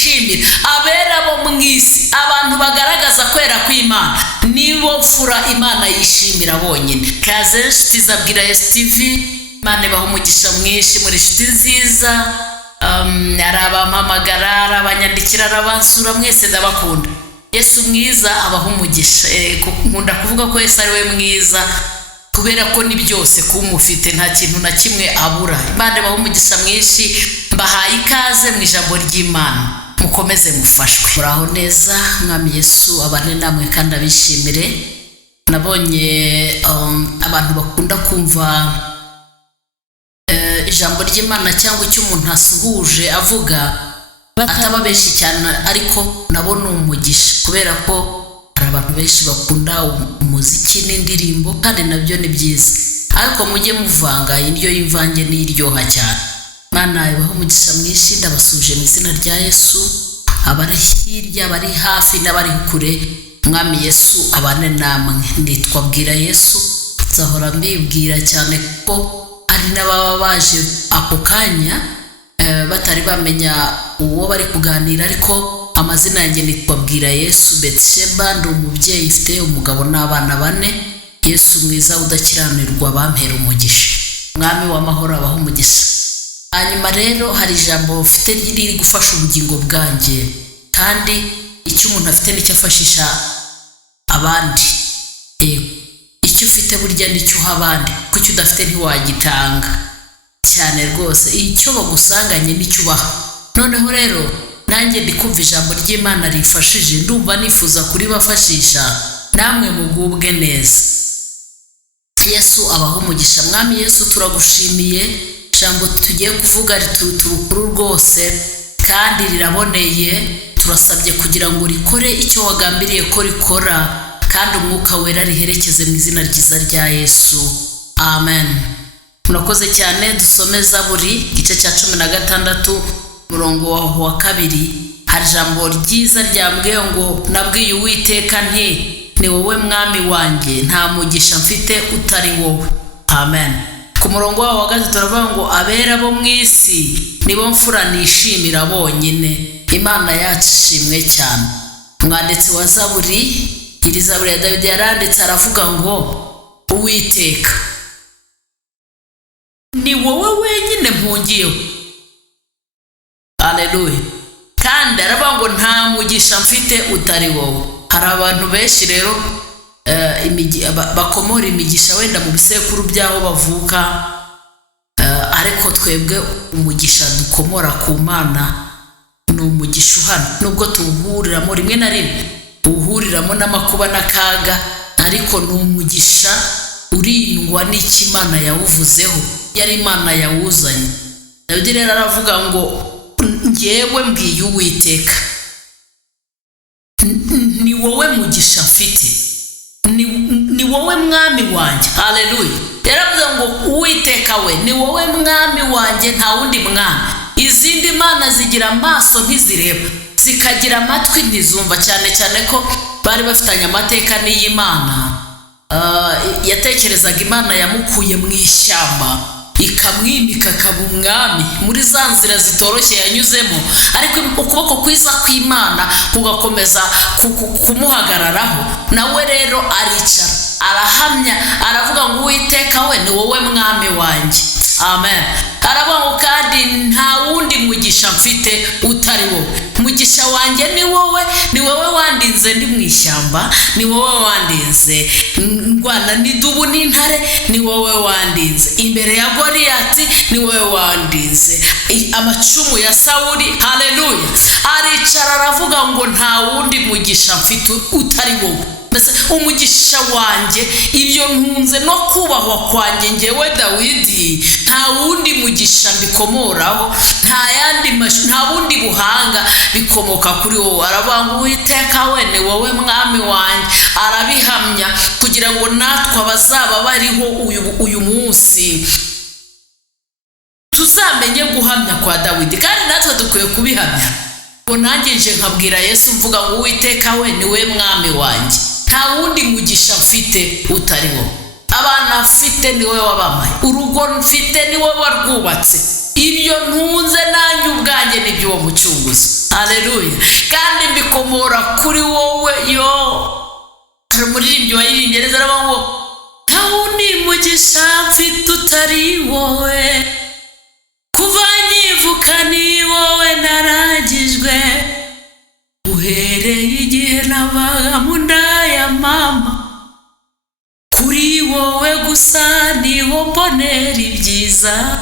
nishimira. Abera bo mu isi, abantu bagaragaza kwera kw'Imana, nibo fura Imana yishimira bonyine. Kaze nshuti zabwira STV, Imana ibaha umugisha mwinshi muri nshuti nziza. Arabampamagara, arabanyandikira, arabansura, mwese ndabakunda. Yesu mwiza abaha umugisha. Nkunda kuvuga ko Yesu ari we mwiza kubera ko ni byose kumufite, nta kintu na kimwe abura. Imana ibaha umugisha mwinshi, mbahaye ikaze mu ijambo ry'Imana, mukomeze mufashwe. Muraho neza, Mwami Yesu abane namwe kandi abishimire. Nabonye abantu bakunda kumva ijambo ry'Imana cyangwa icyo umuntu asuhuje avuga ataba benshi cyane, ariko nabona umugisha kubera ko hari abantu benshi bakunda umuziki n'indirimbo, kandi nabyo ni byiza, ariko mujye muvanga indyo y'imvange n'iryoha cyane. Imana ibaha umugisha mwinshi, ndabasuje mu izina rya Yesu. Abari hirya, abari hafi n'abari kure, Mwami Yesu abane namwe. Nitwa Bwira Yesu, nzahora mbibwira cyane kuko ari n'ababa baje ako kanya batari bamenya uwo bari kuganira, ariko amazina yanjye nitwa Bwira Yesu Betsheba, ndi umubyeyi ufite umugabo n'abana 4. Yesu mwiza udakiranirwa, bampera umugisha. Mwami w'amahoro abaha umugisha. Hanyuma rero hari ijambo ufite riri gufasha ubugingo bwanjye, kandi icyo umuntu afite nicyo afashisha abandi. Icyo ufite burya nicyo uha abandi, kuko icyo udafite ntiwagitanga cyane rwose. Icyo bagusanganye nicyo ubaha. Noneho rero nanjye ndi kumva ijambo ry'Imana rifashije, ndumva nifuza kuribafashisha, namwe mugubwe neza. Yesu abaha umugisha. Mwami Yesu turagushimiye, ijambo tugiye kuvuga riturukuru rwose kandi riraboneye. Turasabye kugira ngo rikore icyo wagambiriye ko rikora, kandi umwuka wera riherekeze mu izina ryiza rya Yesu, amen. Murakoze cyane. Dusome Zaburi igice cya 16 umurongo wa 2. Hari ijambo ryiza ryambwiye ngo, nabwiye Uwiteka nti, ni wowe Mwami wanjye, nta mugisha mfite utari wowe, amen. Ku murongo wa 3 turavuga ngo, abera bo mu isi nibo mfura nishimira bonyine. Imana yacu ishimwe cyane. Umwanditsi wa Zaburi, iri Zaburi ya Dawidi yaranditse, aravuga ngo, Uwiteka ni wowe wenyine mpungiyeho, haleluya. Kandi aravuga ngo nta mugisha mfite utari wowe. Hari abantu benshi rero bakomora imigisha wenda mu bisekuru by'aho bavuka, ariko twebwe umugisha dukomora ku Mana ni umugisha uhana. Nubwo tuwuhuriramo rimwe na rimwe, uwuhuriramo n'amakuba n'akaga, ariko ni umugisha urindwa n'icyo Imana yawuvuzeho, yari Imana yawuzanye. Dawidi rero aravuga ngo, njyewe mbwiye Uwiteka, ni wowe mugisha mfite, ni wowe Mwami wanjye, haleluya. Yaravuze ngo Uwiteka we ni wowe Mwami wanjye, nta wundi mwami. Izindi mana zigira amaso ntizireba, zikagira amatwi ntizumva, cyane cyane ko bari bafitanye amateka n'Imana. Yatekerezaga Imana yamukuye mu ishyamba ikamwimika akaba umwami muri za nzira zitoroshye yanyuzemo, ariko ukuboko kwiza kw'Imana kugakomeza kumuhagararaho. Nawe rero aricara, arahamya, aravuga ngo Uwiteka we ni wowe Mwami wanjye, amen. Aravuga ngo kandi nta wundi mugisha mfite utari wowe. Mugisha wanjye ni wowe, ni wowe wandinze ndi mu ishyamba, ni wowe wandinze ndwana n'idubu n'intare, ni wowe wandinze imbere ya Goliyati, ni wowe wandinze amacumu ya Sawuli, haleluya. Aricara aravuga ngo nta wundi mugisha mfite utari wowe. Mbese umugisha wanjye, ibyo ntunze no kubahwa kwanjye njyewe Dawidi, nta wundi mugisha mbikomoraho, nta bundi buhanga bikomoka kuri wowe. Aravuga ngo Uwiteka we ni wowe Mwami wanjye. Arabihamya kugira ngo natwe abazaba bariho uyu munsi tuzamenye guhamya kwa Dawidi, kandi natwe dukwiye kubihamya. Ngo nanjye nje nkabwira Yesu mvuga ngo Uwiteka we ni we Mwami wanjye, nta wundi mugisha mfite utari wowe. Abana mfite ni wowe wabamaye, urugo mfite ni wowe warwubatse, ibyo ntunze nanjye ubwanjye ni by'uwo mucunguzi, haleluya, kandi mbikomora kuri wowe. Yo hari umuririmbyi wayiririmbye neza aravuga ngo nta wundi mugisha mfite utari wowe, kuva nkivuka ni wowe naragijwe, uhereye igihe nabaga mu nda ya mama, kuri wowe gusa niho mbonera ibyiza,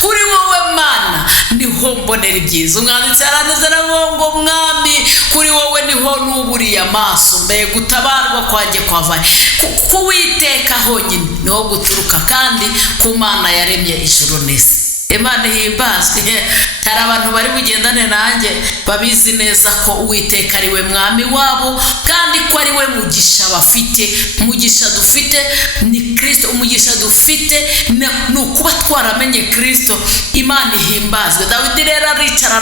kuri wowe Mana niho mbonera ibyiza. Umwanditsi yaraneze aravuga ngo mwami kuri wowe niho nuburiye amaso, mbe gutabarwa kwanjye kwavaye ku Uwiteka honyine niho guturuka, kandi ku Mana yaremye ijuru n'isi. Imana ihimbazwe. Hari abantu bari bugendane nanjye babizi neza ko Uwiteka ari we mwami wabo, kandi ko ari we mugisha bafite. Umugisha dufite ni Kristo, umugisha dufite ni ukuba twaramenye Kristo. Imana ihimbazwe. Dawidi rero aricara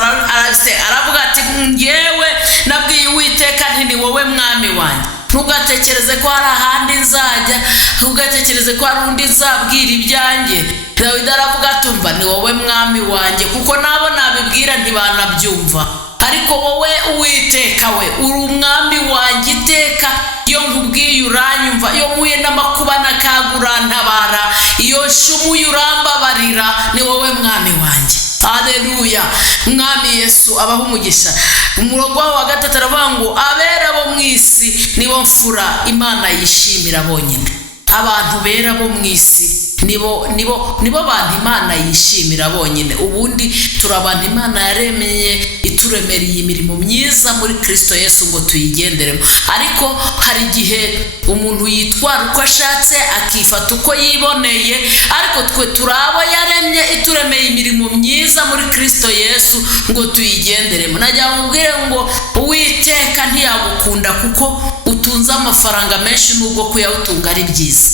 aravuga ati ngewe nabwiye Uwiteka nti ni wowe mwami wanjye, ntugatekereze ko hari ahandi nzajya, ntugatekereze ko hari undi nzabwira ibyanjye. Dawidi aravuga ati umva ni wowe mwami wanjye, kuko nabo nabibwira ntibanabyumva, ariko wowe Uwiteka we uri umwami wanjye iteka. Iyo nkubwiye uranyumva, iyo mpuye n'amakuba n'akaga urantabara, iyo nshumuye urambabarira, ni wowe mwami wanjye. Haleluya. Mwami Yesu abaho umugisha. Umurongo wa 3 aravuga ngo abera bo mu isi nibo mfura Imana yishimira bonyine. Abantu bera bo mu isi nibo bantu Imana yishimira bonyine. Ubundi turabantu Imana yaremeye ituremereye imirimo myiza muri Kristo Yesu ngo tuyigenderemo, ariko hari igihe umuntu yitwara uko ashatse akifata uko yiboneye, ariko twe turabo yaremye ituremeye imirimo myiza muri Kristo Yesu ngo tuyigenderemo. Najya mubwire ngo Uwiteka ntiyagukunda kuko utunze amafaranga menshi, nubwo kuyawutunga ari byiza,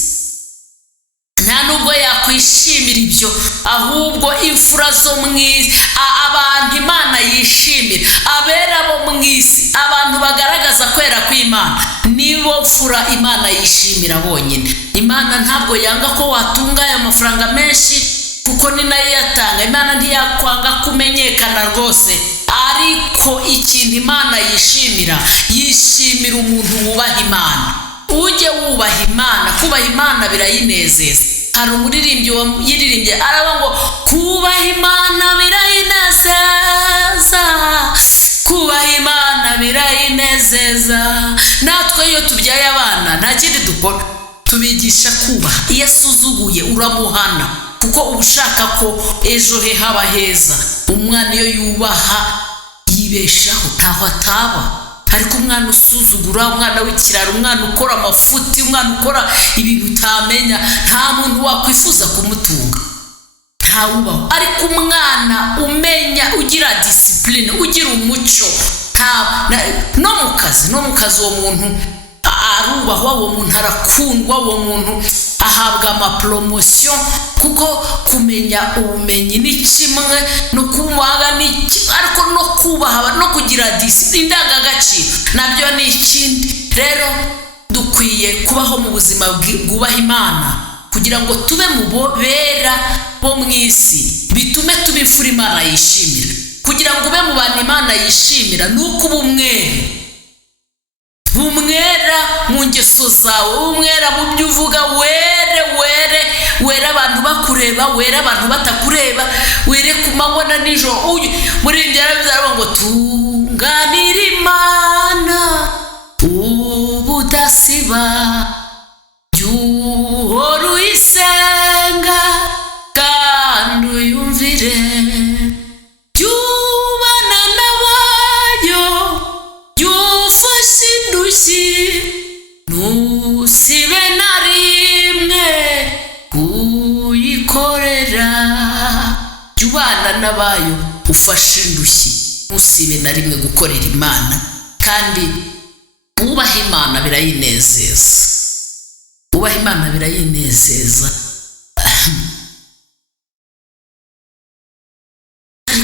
nta nubwo yakwishimira ibyo, ahubwo imfura zo mu isi, abantu Imana yishimira, abera bo mu isi, abantu bagaragaza kwera kw'Imana, nibo mfura Imana yishimira bonyine. Imana ntabwo yanga ko watunga aya mafaranga menshi, kuko ni nayo yatanga. Imana ntiyakwanga kumenyekana rwose, ariko ikintu Imana yishimira umuntu wubaha Imana. Ujye wubaha Imana, kubaha Imana birayinezeza. Hari umuririmbyi yiririmbye aravuga ngo kubaha Imana birayinezeza, kubaha Imana birayinezeza. Natwe iyo tubyaye abana nta kindi dukora, tubigisha kubaha. Iyo asuzuguye uramuhana, kuko uba ushaka ko ejo he haba heza. Umwana iyo yubaha yibeshaho, ntaho ataba. Ariko umwana usuzugura, umwana w'ikiraro, umwana ukora amafuti, umwana ukora ibintu utamenya, nta muntu wakwifuza kumutunga, ntawubaho. Ariko umwana umenya, ugira discipline, ugira umuco, no mu kazi uwo muntu arubahwa, uwo muntu arakundwa, uwo muntu ahabwa amapromotion, kuko kumenya ubumenyi ni kimwe, no kubaha ni kimwe, ariko no kubaha no kugira discipline, indangagaciro nabyo ni ikindi. Rero dukwiye kubaho mu buzima bwubaha Imana, kugira ngo tube mu bera bo mu isi, bitume tuba imfura Imana yishimira. Kugira ngo ube mu bantu Imana yishimira, nuko uba umwera mu ngeso zawe, umwera mu byo uvuga, were abantu bakureba, were abantu batakureba, were ku manywa na nijoro. Muri ibyo aravuga ngo tunganira Imana ubudasiba, jya uhora uyisenga kandi uyumvire, jya ubana n'abayo, jya ufashe indushyi, ntusibe na rimwe kuyikorera. Jya ubana n'abayo ufashe indushyi, ntusibe na rimwe gukorera Imana, kandi ubaha Imana birayinezeza. Ubaha Imana birayinezeza.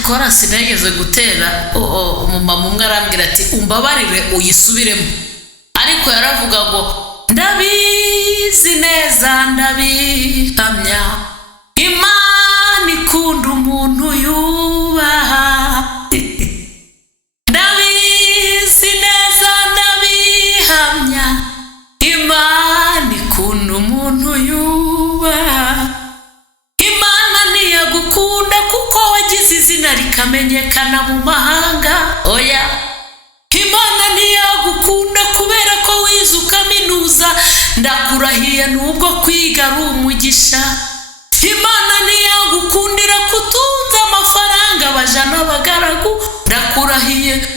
Korasi nageze gutera, umumama umwe arambwira ati umbabarire uyisubiremo, ariko yaravuga ngo ndabizi neza ndabihamya, Imana ikunda umuntu yubaha. izina rikamenyekana mu mahanga. Oya, Imana ntiyagukunda kubera ko wize ukaminuza, ndakurahiye nubwo kwiga ari umugisha. Imana ntiyagukundira kutunza amafaranga abaja n'abagaragu, ndakurahiye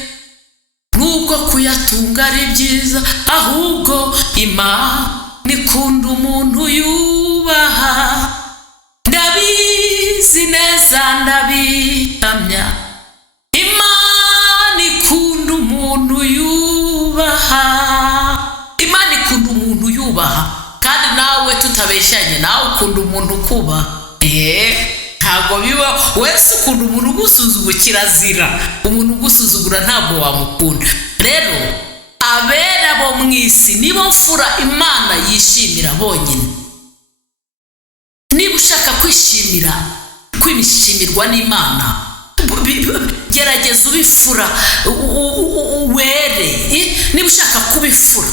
nubwo kuyatunga ari byiza, ahubwo Imana ikunda umuntu yubaha. Ndabizi neza ndabihamya, Imana ikunda umuntu yubaha. Imana ikunda umuntu yubaha, kandi nawe tutabeshyanye, nawe ukunda umuntu ukubaha. Ntabwo biba wese ukunda umuntu ugusuzugura, kirazira. Umuntu ugusuzugura ntabwo wamukunda. Rero abera bo mu isi nibo mfura Imana yishimira bonyine. Niba ushaka kwishimirwa n'Imana, gerageza ubifura were. Niba ushaka kubifura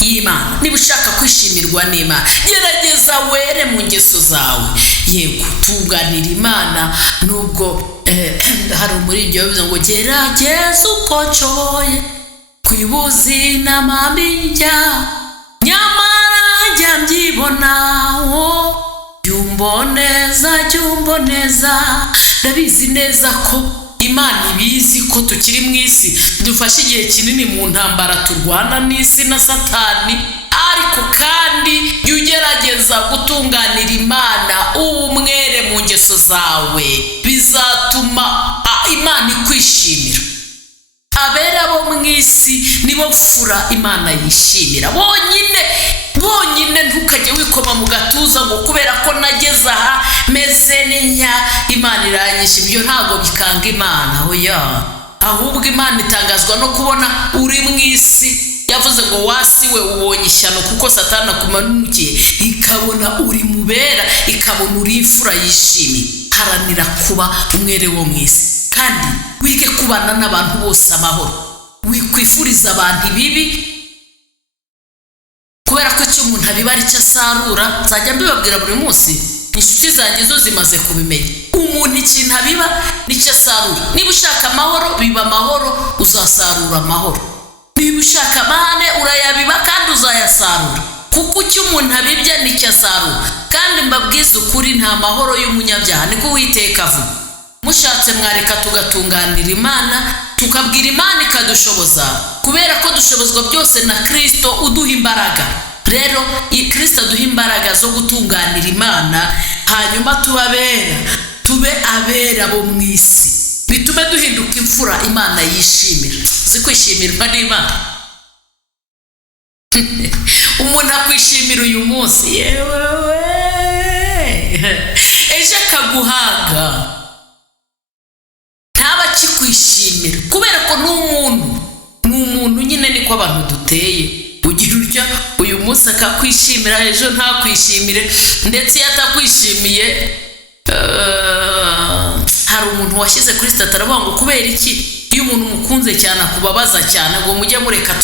y'Imana, niba ushaka kwishimirwa n'Imana, gerageza were mu ngeso zawe. Yego, tunganira Imana. Nubwo hari umuririmbyi wavuze ngo gerageza uko nshoboye kwibuza inama mbijya, nyamara njya mbyibonaho. Jyumboneza. Ndabizi neza ko Imana ibizi ko tukiri mu isi, dufashe igihe kinini mu ntambara turwana n'isi na Satani, ariko kandi jya ugerageza gutunganira Imana, umwere mu ngeso zawe, bizatuma Imana ikwishimira. Abera bo mu isi nibo mfura Imana yishimira bonyine. Ntukajye wikoma mu gatuza ngo kubera ko nageze aha meze n'inya Imana iranyisha. Ibyo ntabwo bikanga Imana. Oya, ahubwo Imana itangazwa no kubona uri mu isi. Yavuze ngo wasi we ubonye ishyano kuko Satani akumanukiye, ikabona uri mubera, ikabona uri imfura yishimiye. Haranira kuba umwere wo mu isi, kandi wige kubana n'abantu bose amahoro. Wikwifuriza abantu ibibi, kubera ko icyo umuntu abiba ari cyo asarura. Nzajya mbibabwira buri munsi, inshuti zanjye zo zimaze kubimenya. Umuntu ikintu abiba nicyo asarura. Niba ushaka amahoro, biba amahoro, uzasarura amahoro. Niba ushaka amahane, urayabiba kandi uzayasarura, kuko icyo umuntu abibye nicyo asarura. Kandi mbabwiza ukuri, nta mahoro y'umunyabyaha, niko Uwiteka avuga. Mushatse mwareka tugatunganira Imana, tukabwira Imana ikadushoboza, kubera ko dushobozwa byose na Kristo uduha imbaraga. Rero Kristo aduha imbaraga zo gutunganira Imana, hanyuma tube abera bo mu isi, bitume duhinduka imfura Imana yishimira. Zikwishimirwa n'Imana. Umuntu akwishimira uyu munsi, yewe ejo akaguhaga, ntaba akikwishimira, kubera ko n'umuntu nyine niko abantu duteye. Ugira utya uyu munsi akakwishimira, ejo ntakwishimire. Ndetse iyo atakwishimiye, hari umuntu washyize kuri sitati aravuga ngo kubera iki iyo umuntu umukunze cyane akubabaza cyane, ngo mujye mureka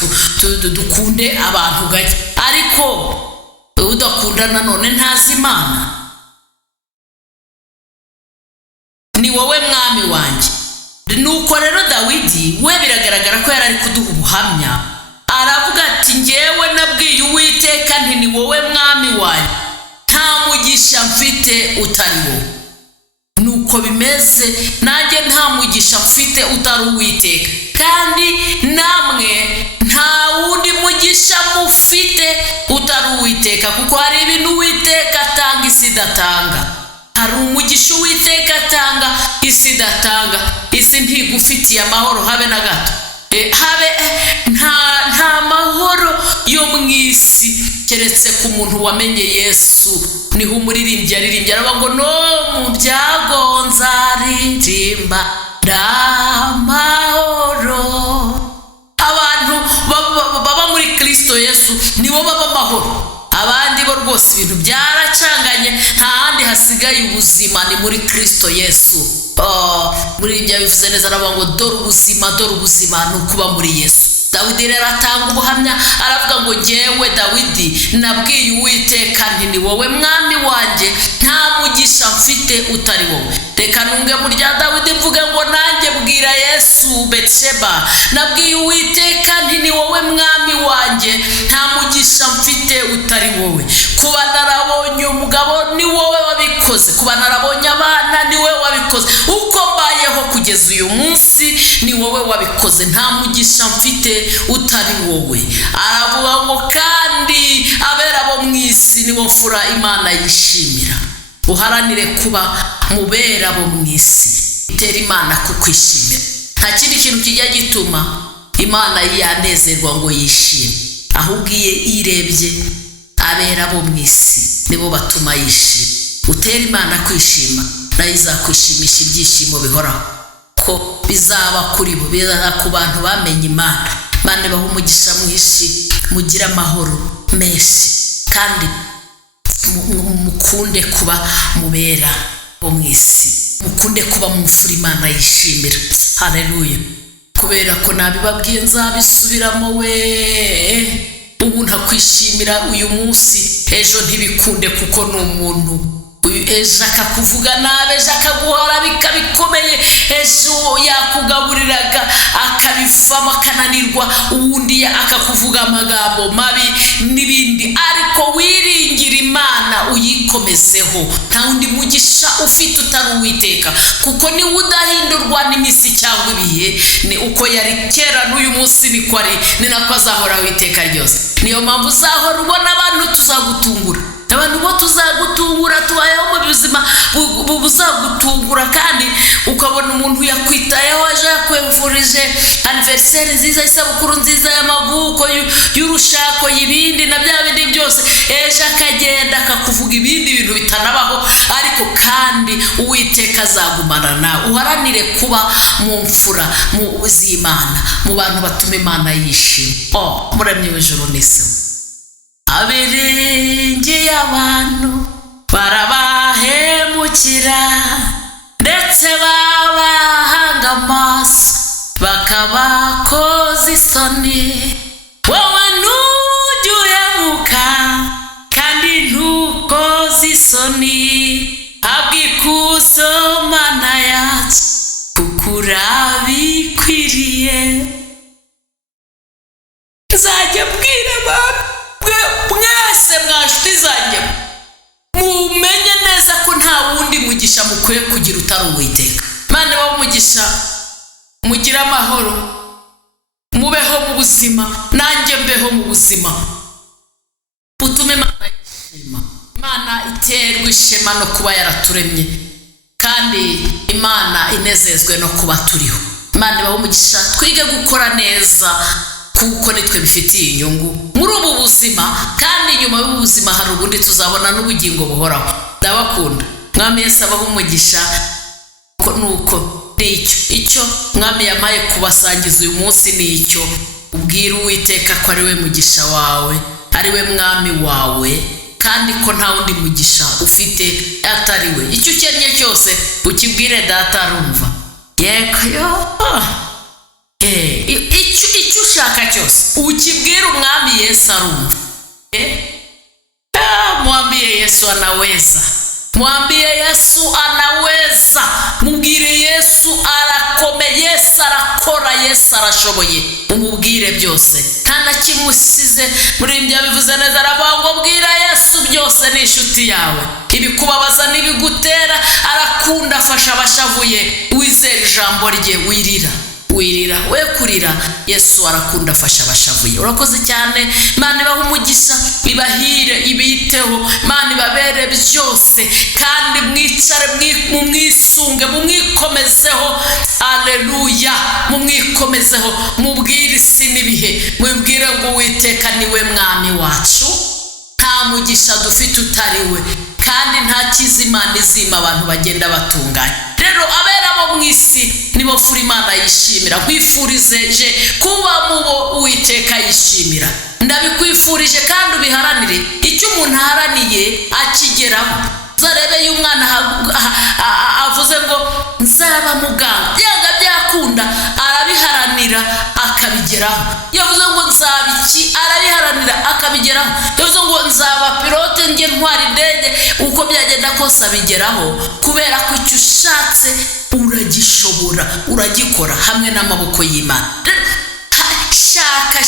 dukunde abantu gake, ariko udakunda nanone ntazi Imana. Ni wowe mwami wanjye. Nuko rero Dawidi we biragaragara ko yari ari kuduha ubuhamya, aravuga ati njyewe nabwiye Uwiteka nti ni wowe mwami wanjye, nta mugisha mfite utari wowe. Nuko bimeze nanjye, nta mugisha mfite utari Uwiteka, kandi namwe nta wundi mugisha mufite utari Uwiteka, kuko hari ibintu Uwiteka atanga isi idatanga. Hari umugisha Uwiteka atanga isi idatanga. Isi ntigufitiye amahoro habe na gato. Nta mahoro yo mu isi keretse ku muntu wamenye Yesu. Niho umuririmbyi yaririmbye aravuga ngo no mu byago nzaririmba ndamahoro. Abantu baba muri Kristo Yesu nibo baba amahoro. Abandi bo rwose ibintu byaracanganye, nta handi hasigaye ubuzima, ni muri Kristo Yesu. Muri ibyo bivuze neza aravuga ngo dore ubuzima ni ukuba muri Yesu. Dawidi rero atanga ubuhamya aravuga ngo jyewe Dawidi nabwiye Uwiteka nti ni wowe mwami wanjye, nta mugisha mfite utari wowe. Reka nunge mu rya Dawidi mvuge ngo nanjye bwira Yesu Betsheba, nabwiye Uwiteka nti ni wowe mwami wanjye, nta mugisha mfite utari wowe. Kuba narabonye umugabo ni wowe wabikoze, kuba narabonye abana ni wowe wabikoze, uko mbayeho kugeza uyu munsi ni wowe wabikoze, nta mugisha mfite utari wowe. Aravuga ngo kandi abera bo mu isi ni wo mfura Imana yishimira. Uharanire kuba mubera bo mu isi, itera Imana kukwishimira. Nta kindi kintu kijya gituma Imana yanezerwa ngo yishime, ahubwo irebye abera bo mu isi nibo batuma yishima. Utera Imana kwishima, nayo izakwishimisha ibyishimo bihoraho, ko bizaba kuri bo, bizaba ku bantu bamenye Imana. Imana ibahe umugisha mwinshi, mugire amahoro menshi, kandi mukunde kuba mubera bo mu isi, mukunde kuba mufura Imana yishimira. Haleluya. Kubera ko nabibabwiye nzabisubiramo we, ubu ntakwishimira uyu munsi, ejo ntibikunde kuko ni umuntu. Ejo akakuvuga nabi, ejo akaguhora bikabikomeye, ejo yakugaburiraga akabivamo akananirwa, uwundi akakuvuga amagambo mabi n'ibindi. Ariko wiringira Imana uyikomezeho, nta wundi mugisha ufite utari Uwiteka, kuko niwe udahindurwa n'iminsi cyangwa ibihe. Ni uko yari kera n'uyu munsi niko ari, ni nako azahoraho iteka ryose. Niyo mpamvu uzahora ubona abantu tuzagutungura, abantu bo tuzagutungura, tubayeho mu buzima buzagutungura, kandi ukabona umuntu yakwitayeho, aje yakwevurije anniversaire nziza, isabukuru nziza y'amavuko, y'urushako, y'ibindi na bya bindi byose, ejo akagenda akakuvuga ibindi bintu bitanabaho. Ariko kandi Uwiteka azagumana nawe. Uharanire kuba mu mfura z'Imana, mu bantu batuma Imana yishima. Muremyi w'ijuru n'isi, abirengeye abantu barabahemukira, ndetse babahanga amaso bakabakoza isoni. Wowe ntujya uhemuka kandi ntukoze isoni, habwa ikuzo Mana yacu kuko urabikwiriye. Nzajya mbwira abantu mwese mwa nshuti zanjye, mumenye neza ko nta wundi mugisha mukwiye kugira utari Uwiteka. Imana ibahe umugisha, mugire amahoro, mubeho mu buzima, nanjye mbeho mu buzima, butume Imana yishima. Imana iterwa ishema no kuba yaraturemye, kandi Imana inezezwe no kuba turiho. Imana ibahe umugisha, twige gukora neza, kuko nitwe bifitiye inyungu muri ubu buzima, kandi nyuma y'ubu buzima hari ubundi tuzabona n'ubugingo buhoraho. Ndabakunda. Mwami Yesu abahe umugisha. Nuko icyo Mwami yampaye kubasangiza uyu munsi ni icyo, ubwira Uwiteka ko ari we mugisha wawe, ari we mwami wawe, kandi ko nta wundi mugisha ufite atari we. Icyo ukennye cyose ukibwire Data, arumva. Yego icyo ushaka cyose ukibwire Umwami Yesu, arumva. Mwambie Yesu anaweza, mwambie Yesu anaweza, mubwire Yesu arakomeye, Yesu arakora, Yesu arashoboye. Umubwire byose, nta na kimwe usize. Murimbyi yabivuze neza, aravuga ngo bwira Yesu byose, ni inshuti yawe. Ibikubabaza n'ibigutera arakunda, afasha abashavuye. Wizere ijambo rye, wirira we kurira, Yesu arakunda, afasha abashavuye. Urakoze cyane. Imana ibahe umugisha, ibahire, ibiteho. Imana ibabere byose, kandi mwicare mumwisunge, mumwikomezeho. Aleluya. Mumwikomezeho, mubwire isi n'ibihe, mubwire ngo Uwiteka niwe mwami wacu, nta mugisha dufite utari we, kandi nta cyiza Imana izima abantu bagenda batunganya. Rero abera bo mu isi nibo fura Imana yishimira. Nkwifurizeje kuba mubo Uwiteka yishimira. Ndabikwifurije, kandi ubiharanire. Icyo umuntu aharaniye akigeraho. Uzarebe iyo umwana avuze ngo nzaba muganga, yanga byakunda arabiharanira akabigeraho. arabiharanira akabigeraho. Tuvuze ngo nzaba pilote njye ntwara indege, uko byagenda kose abigeraho, kubera ko icyo ushatse uragishobora, uragikora hamwe n'amaboko y'Imana.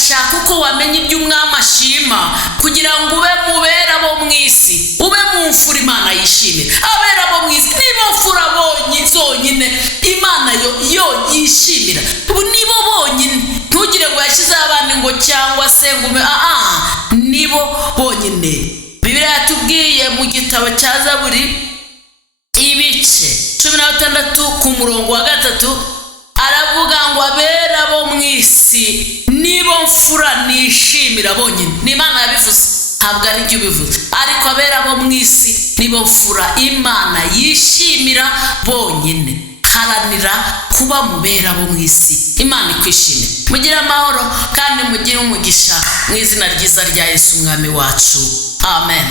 Shaka uko wamenya ibyo umwami ashima, kugira ngo ube mubera bo mu isi, ube mu mfura Imana yishimira. Abera bo mu isi nibo mfura zonyine Imana yo yishimira, nibo bonyine. Ntugire ngo yashyizeho abandi ngo cyangwa se ngo nibo bonyine. Bibiliya yatubwiye mu gitabo cya Zaburi ibice 16 ku murongo wa 3, aravuga ngo abera bo mu isi nibo mfura nishimira bonyine. Ni Imana yabivuze, ntabwo ari ibyo bivuze, ariko abera bo mu isi nibo mfura Imana yishimira bonyine. Haranira kuba mubera bo mu isi, Imana ikwishimira. Mugire amahoro kandi mugire umugisha mu izina ryiza rya Yesu umwami wacu, amen.